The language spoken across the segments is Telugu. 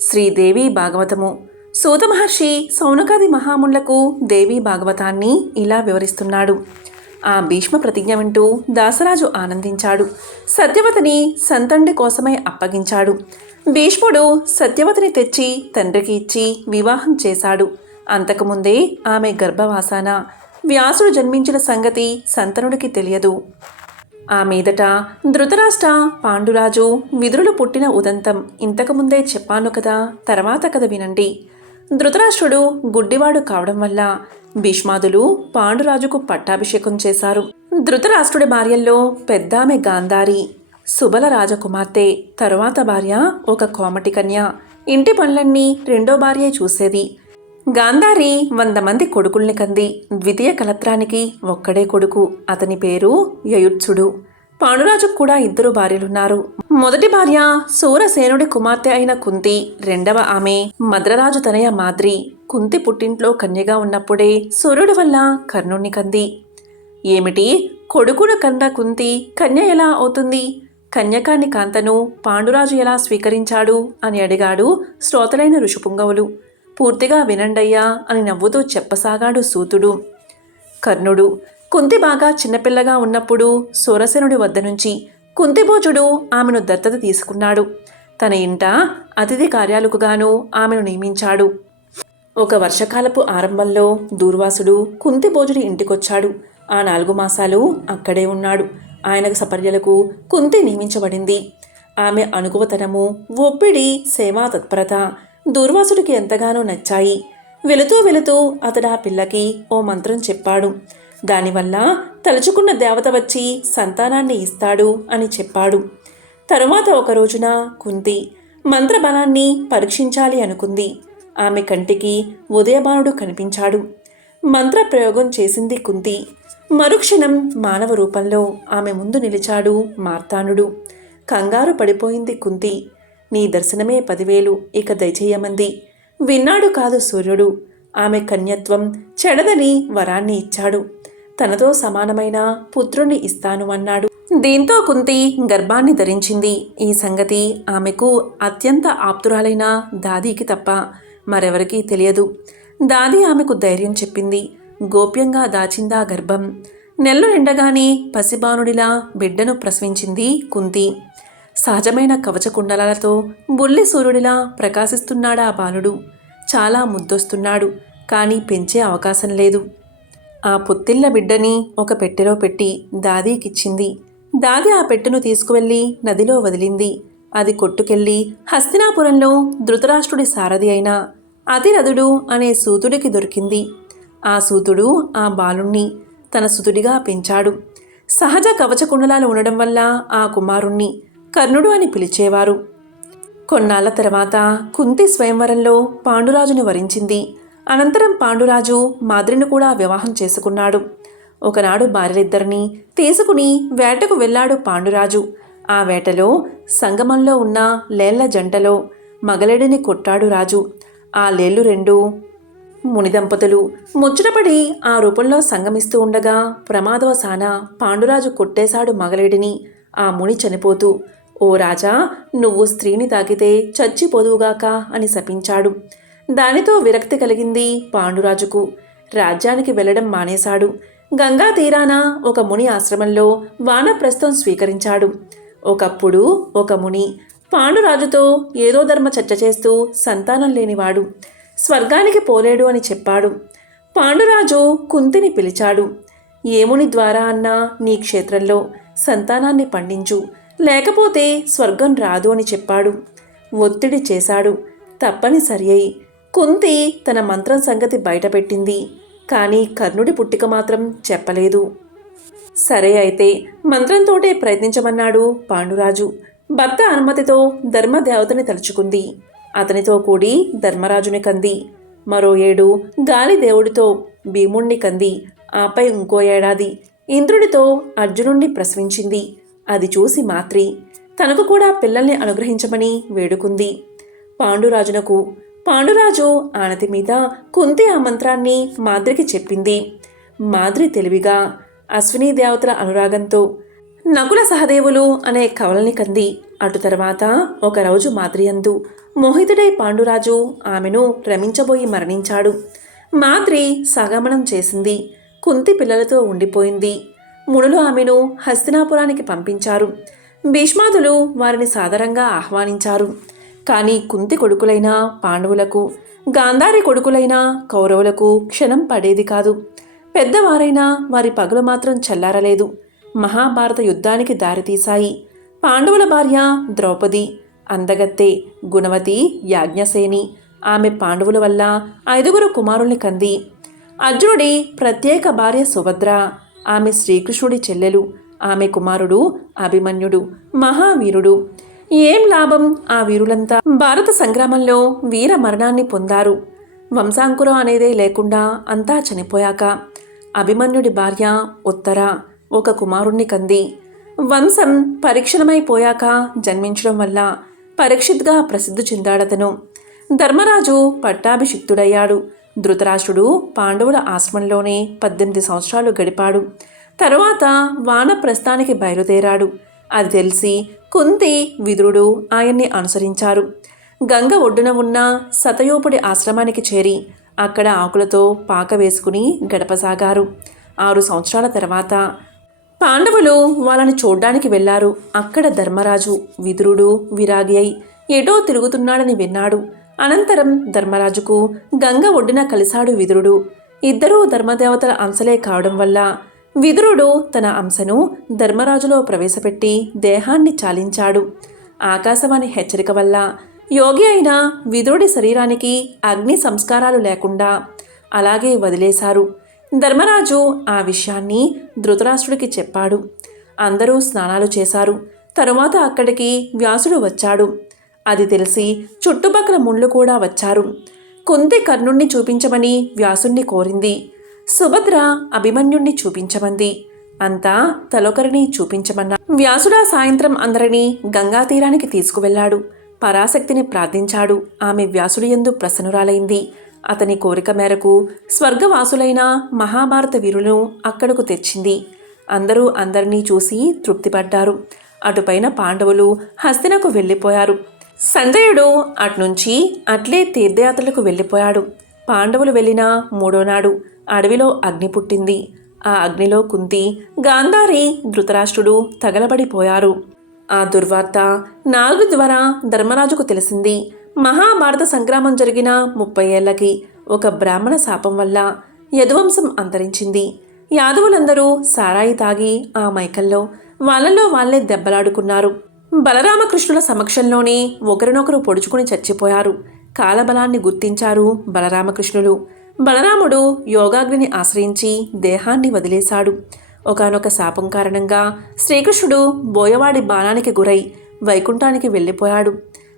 శ్రీదేవి భాగవతము. సూత మహర్షి సౌనకాది మహామునులకు దేవి భాగవతాన్ని ఇలా వివరిస్తున్నాడు. ఆ భీష్మ ప్రతిజ్ఞ వింటూ దాసరాజు ఆనందించాడు. సత్యవతిని సంతండి కోసమై అప్పగించాడు. భీష్ముడు సత్యవతిని తెచ్చి తండ్రికి ఇచ్చి వివాహం చేశాడు. అంతకుముందే ఆమె గర్భవాసాన వ్యాసుడు జన్మించిన సంగతి సంతనుడికి తెలియదు. ఆ మీదట ధృతరాష్ట్ర, పాండురాజు, విదురులు పుట్టిన ఉదంతం ఇంతకుముందే చెప్పాను కదా, తర్వాత కథ వినండి. ధృతరాష్ట్రుడు గుడ్డివాడు కావడం వల్ల భీష్మాదులు పాండురాజుకు పట్టాభిషేకం చేశారు. ధృతరాష్ట్రుడి భార్యల్లో పెద్దామె గాంధారి, సుబల రాజకుమార్తె. తరువాత భార్య ఒక కోమటి కన్య. ఇంటి పనులన్నీ రెండో భార్యే చూసేది. గాంధారి 100 మంది కొడుకుల్ని కంది. ద్వితీయ కలత్రానికి ఒక్కడే కొడుకు. అతని పేరు యయుత్సుడు. పాండురాజుకు కూడా 2 భార్యలున్నారు. మొదటి భార్య సూరసేనుడి కుమార్తె అయిన కుంతి. రెండవ ఆమె మద్రరాజు తనయ మాద్రి. కుంతి పుట్టింట్లో కన్యగా ఉన్నప్పుడే సూర్యుడి వల్ల కర్ణుణ్ణి కంది. ఏమిటి, కొడుకును కన్న కుంతి కన్య ఎలా అవుతుంది? కన్యకాన్ని కాంతను పాండురాజు ఎలా స్వీకరించాడు అని అడిగాడు శ్రోతలైన ఋషిపుంగవులు. పూర్తిగా వినండయ్యా అని నవ్వుతూ చెప్పసాగాడు సూతుడు. కర్ణుడు కుంతి బాగా చిన్నపిల్లగా ఉన్నప్పుడు సూరసేనుడి వద్ద నుంచి కుంతిభోజుడు ఆమెను దత్తత తీసుకున్నాడు. తన ఇంట అతిథి కార్యాలకుగాను ఆమెను నియమించాడు. ఒక వర్షకాలపు ఆరంభంలో దూర్వాసుడు కుంతిభోజుడి ఇంటికొచ్చాడు. ఆ 4 మాసాలు అక్కడే ఉన్నాడు. ఆయనకు సపర్యలకు కుంతి నియమించబడింది. ఆమె అనుకువతనము, ఒప్పిడి, సేవా తత్పరత దూర్వాసుడికి ఎంతగానో నచ్చాయి. వెళుతూ వెళుతూ అతడు ఆ పిల్లకి ఓ మంత్రం చెప్పాడు. దానివల్ల తలుచుకున్న దేవత వచ్చి సంతానాన్ని ఇస్తాడు అని చెప్పాడు. తరువాత ఒక రోజున కుంతి మంత్రబలాన్ని పరీక్షించాలి అనుకుంది. ఆమె కంటికి ఉదయభానుడు కనిపించాడు. మంత్ర ప్రయోగం చేసింది కుంతి. మరుక్షణం మానవ రూపంలో ఆమె ముందు నిలిచాడు మార్తాండుడు. కంగారు పడిపోయింది కుంతి. నీ దర్శనమే 10,000, ఇక దయచేయమంది. విన్నాడు కాదు సూర్యుడు. ఆమె కన్యత్వం చెడదని వరాన్ని ఇచ్చాడు. తనతో సమానమైన పుత్రుణ్ణి ఇస్తాను అన్నాడు. దీంతో కుంతి గర్భాన్ని ధరించింది. ఈ సంగతి ఆమెకు అత్యంత ఆప్తురాలైన దాదీకి తప్ప మరెవరికీ తెలియదు. దాది ఆమెకు ధైర్యం చెప్పింది. గోప్యంగా దాచిందా గర్భం. నెలలు నిండగానే పసిబానుడిలా బిడ్డను ప్రసవించింది కుంతి. సహజమైన కవచకుండలాలతో బుల్లి సూర్యుడిలా ప్రకాశిస్తున్నాడా ఆ బాలుడు. చాలా ముద్దొస్తున్నాడు. కానీ పెంచే అవకాశం లేదు. ఆ పొత్తిళ్ల బిడ్డని ఒక పెట్టెలో పెట్టి దాదీకిచ్చింది. దాది ఆ పెట్టెను తీసుకువెళ్ళి నదిలో వదిలింది. అది కొట్టుకెళ్ళి హస్తినాపురంలో ధృతరాష్ట్రుడి సారథి అయిన అతిరథుడు అనే సూతుడికి దొరికింది. ఆ సూతుడు ఆ బాలుణ్ణి తన సుతుడిగా పెంచాడు. సహజ కవచకుండలాలు ఉండడం వల్ల ఆ కుమారుణ్ణి కర్ణుడు అని పిలిచేవారు. కొన్నాళ్ల తర్వాత కుంతి స్వయంవరంలో పాండురాజును వరించింది. అనంతరం పాండురాజు మాద్రిని కూడా వివాహం చేసుకున్నాడు. ఒకనాడు భార్యలిద్దరినీ తీసుకుని వేటకు వెళ్ళాడు పాండురాజు. ఆ వేటలో సంగమంలో ఉన్న లేళ్ల జంటలో మగలేడిని కొట్టాడు రాజు. ఆ లేళ్లు 2 మునిదంపతులు ముచ్చటపడి ఆ రూపంలో సంగమిస్తూ ఉండగా ప్రమాదవశాన పాండురాజు కొట్టేశాడు మగలేడిని. ఆ ముని చనిపోతూ, ఓ రాజా, నువ్వు స్త్రీని తాకితే చచ్చిపోదువుగాక అని శపించాడు. దానితో విరక్తి కలిగింది పాండురాజుకు. రాజ్యానికి వెళ్లడం మానేశాడు. గంగా తీరాన ఒక ముని ఆశ్రమంలో వానప్రస్థం స్వీకరించాడు. ఒకప్పుడు ఒక ముని పాండురాజుతో ఏదో ధర్మ చర్చ చేస్తూ సంతానం లేనివాడు, స్వర్గానికి పోలేడు అని చెప్పాడు. పాండురాజు కుంతిని పిలిచాడు. ఏముని ద్వారా అన్నా నీ క్షేత్రంలో సంతానాన్ని పండించు, లేకపోతే స్వర్గం రాదు అని చెప్పాడు. ఒత్తిడి చేశాడు. తప్పనిసరి అయి కుంతి తన మంత్రం సంగతి బయటపెట్టింది. కానీ కర్ణుడి పుట్టిక మాత్రం చెప్పలేదు. సరే అయితే మంత్రంతోటే ప్రయత్నించమన్నాడు పాండురాజు. భర్త అనుమతితో ధర్మదేవతని తలుచుకుంది. అతనితో కూడి ధర్మరాజుని కంది. మరో 7 గాలి దేవుడితో భీముణ్ణి కంది. ఆపై ఇంకో ఏడాది ఇంద్రుడితో అర్జునుణ్ణి ప్రసవించింది. అది చూసి మాత్రి తనకు కూడా పిల్లల్ని అనుగ్రహించమని వేడుకుంది పాండురాజు ఆనతి మీద కుంతి ఆ మంత్రాన్ని మాద్రికి చెప్పింది. మాద్రి తెలివిగా అశ్విని దేవతల అనురాగంతో నకుల సహదేవులు అనే కవలని కంది. అటు తర్వాత ఒకరోజు మాద్రియందు మోహితుడై పాండురాజు ఆమెను రమించబోయి మరణించాడు. మాద్రి సగమనం చేసింది. కుంతి పిల్లలతో ఉండిపోయింది. మునులు ఆమెను హస్తినాపురానికి పంపించారు. భీష్మాదులు వారిని సాదరంగా ఆహ్వానించారు. కానీ కుంతి కొడుకులైన పాండవులకు, గాంధారి కొడుకులైన కౌరవులకు క్షణం పడేది కాదు. పెద్దవారైనా వారి పగలు మాత్రం చల్లారలేదు. మహాభారత యుద్ధానికి దారితీశాయి. పాండవుల భార్య ద్రౌపది అందగత్తె, గుణవతి, యాజ్ఞసేని. ఆమె పాండవుల వల్ల 5 కుమారుల్ని కంది. అర్జునుడి ప్రత్యేక భార్య సుభద్ర. ఆమె శ్రీకృష్ణుడి చెల్లెలు. ఆమె కుమారుడు అభిమన్యుడు, మహావీరుడు. ఏం లాభం? ఆ వీరులంతా భారత సంగ్రామంలో వీర మరణాన్ని పొందారు. వంశాంకురం అనేదే లేకుండా అంతా చనిపోయాక అభిమన్యుడి భార్య ఉత్తర ఒక కుమారుణ్ణి కంది. వంశం పరీక్షణమైపోయాక జన్మించడం వల్ల పరీక్షిత్గా ప్రసిద్ధి చెందాడతను. ధర్మరాజు పట్టాభిషిక్తుడయ్యాడు. ధృతరాష్ట్రుడు పాండవుల ఆశ్రమంలోనే 18 సంవత్సరాలు గడిపాడు. తరువాత వానప్రస్థానికి బయలుదేరాడు. అది తెలిసి కుంతి, విదురుడు ఆయన్ని అనుసరించారు. గంగ ఒడ్డున ఉన్న సతయోపుడి ఆశ్రమానికి చేరి అక్కడ ఆకులతో పాక వేసుకుని గడపసాగారు. 6 సంవత్సరాల తర్వాత పాండవులు వాళ్ళని చూడ్డానికి వెళ్లారు. అక్కడ ధర్మరాజు విదురుడు విరాగి అయి ఎటో తిరుగుతున్నాడని విన్నాడు. అనంతరం ధర్మరాజుకు గంగ ఒడ్డున కలిశాడు విదురుడు. ఇద్దరూ ధర్మదేవతల అంశలే కావడం వల్ల విదురుడు తన అంశను ధర్మరాజులో ప్రవేశపెట్టి దేహాన్ని చాలించాడు. ఆకాశవాణి హెచ్చరిక వల్ల యోగి అయిన విదురుడి శరీరానికి అగ్ని సంస్కారాలు లేకుండా అలాగే వదిలేశారు. ధర్మరాజు ఆ విషయాన్ని ధృతరాష్ట్రుడికి చెప్పాడు. అందరూ స్నానాలు చేశారు. తరువాత అక్కడికి వ్యాసుడు వచ్చాడు. అది తెలిసి చుట్టుపక్కల ముళ్ళు కూడా వచ్చారు. కుంతి కర్ణుణ్ణి చూపించమని వ్యాసుణ్ణి కోరింది. సుభద్ర అభిమన్యుణ్ణి చూపించమంది. అంతా తలొకరిని చూపించమన్నా. వ్యాసుడా సాయంత్రం అందరినీ గంగా తీరానికి తీసుకువెళ్లాడు. పరాశక్తిని ప్రార్థించాడు. ఆమె వ్యాసుడి యందు ప్రసన్నురాలైంది. అతని కోరిక మేరకు స్వర్గవాసులైన మహాభారత వీరులను అక్కడకు తెచ్చింది. అందరూ అందరినీ చూసి తృప్తిపడ్డారు. అటుపైన పాండవులు హస్తినకు వెళ్ళిపోయారు. సంజయుడు అట్నుంచి అట్లే తీర్థయాత్రలకు వెళ్ళిపోయాడు. పాండవులు వెళ్ళిన 3వ నాడు అడవిలో అగ్ని పుట్టింది. ఆ అగ్నిలో కుంతి, గాంధారి, ధృతరాష్ట్రుడు తగలబడిపోయారు. ఆ దుర్వార్త 4 ద్వారా ధర్మరాజుకు తెలిసింది. మహాభారత సంగ్రామం జరిగిన 30 ఏళ్లకి ఒక బ్రాహ్మణ శాపం వల్ల యదువంశం అంతరించింది. యాదవులందరూ సారాయి తాగి ఆ మైకల్లో వాళ్ళలో వాళ్లే దెబ్బలాడుకున్నారు. బలరామకృష్ణుల సమక్షంలోనే ఒకరినొకరు పొడుచుకుని చచ్చిపోయారు. కాలబలాన్ని గుర్తించారు బలరామకృష్ణులు. బలరాముడు యోగాగ్నిని ఆశ్రయించి దేహాన్ని వదిలేశాడు. ఒకానొక శాపం కారణంగా శ్రీకృష్ణుడు బోయవాడి బాణానికి గురై వైకుంఠానికి వెళ్ళిపోయాడు.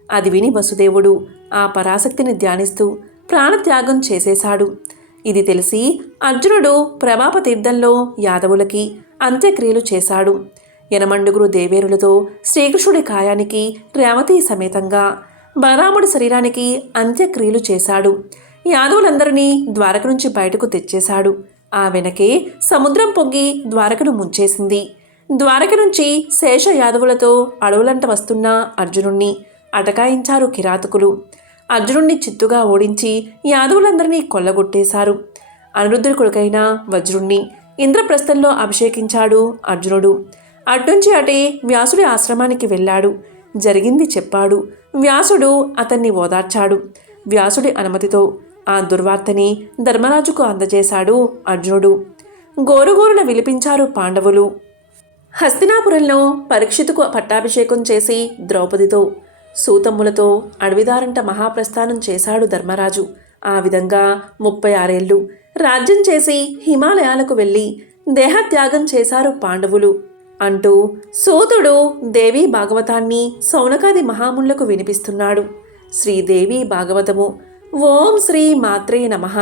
అది విని వసుదేవుడు ఆ పరాశక్తిని ధ్యానిస్తూ ప్రాణత్యాగం చేసేశాడు. ఇది తెలిసి అర్జునుడు ప్రభాప తీర్థంలో యాదవులకి అంత్యక్రియలు చేశాడు. 8 దేవేరులతో శ్రీకృష్ణుడి కాయానికి రేవతి సమేతంగా బలరాముడి శరీరానికి అంత్యక్రియలు చేశాడు. యాదవులందరినీ ద్వారక నుంచి బయటకు తెచ్చేశాడు. ఆ వెనకే సముద్రం పొంగి ద్వారకను ముంచేసింది. ద్వారక నుంచి శేష యాదవులతో అడవులంట వస్తున్న అర్జునుణ్ణి అటకాయించారు కిరాతకులు. అర్జునుణ్ణి చిత్తుగా ఓడించి యాదవులందరినీ కొల్లగొట్టేశారు. అనిరుద్ధుడి కొడుకైన వజ్రుణ్ణి ఇంద్రప్రస్థంలో అభిషేకించాడు అర్జునుడు. అట్నుంచి అటే వ్యాసుడి ఆశ్రమానికి వెళ్ళాడు. జరిగింది చెప్పాడు. వ్యాసుడు అతన్ని ఓదార్చాడు. వ్యాసుడి అనుమతితో ఆ దుర్వార్తని ధర్మరాజుకు అందజేశాడు అర్జునుడు. గోరుగోరున విలిపించారు పాండవులు. హస్తినాపురంలో పరీక్షితుకు పట్టాభిషేకం చేసి ద్రౌపదితో, సూతమ్ములతో అడవిదారంట మహాప్రస్థానం చేశాడు ధర్మరాజు. ఆ విధంగా 36 ఏళ్ళు రాజ్యం చేసి హిమాలయాలకు వెళ్ళి దేహత్యాగం చేశారు పాండవులు అంటూ సూతుడు దేవీ భాగవతాన్ని సౌనకాది మహామునులకు వినిపిస్తున్నాడు. శ్రీదేవి భాగవతము. ఓం శ్రీ మాత్రే నమః.